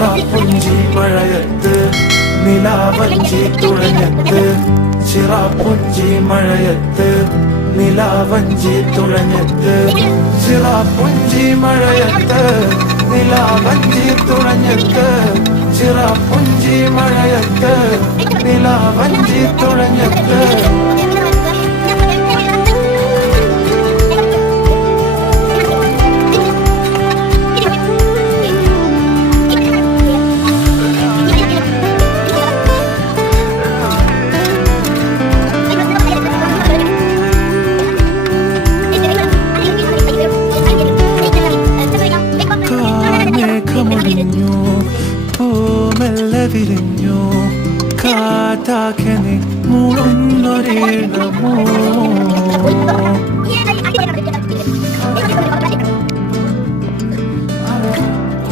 ചിറാപ്പുഞ്ചി മഴയത്ത് നിലാവഞ്ചി തുഴഞ്ഞത്ത് ചിറാപ്പുഞ്ചി മഴയത്ത് നിലാവഞ്ചി തുഴഞ്ഞത്ത് ചിറാപ്പുഞ്ചി മഴയത്ത് നിലാവഞ്ചി തുഴഞ്ഞത്ത് ചിറാപ്പുഞ്ചി മഴയത്ത് നിലാവഞ്ചി തുഴഞ്ഞത്ത് മേഘമൊഴിഞ്ഞു പൂമെല്ലെ വിരിഞ്ഞു കാറ്റാകെ നീ മൂളുന്നൊരീണമോ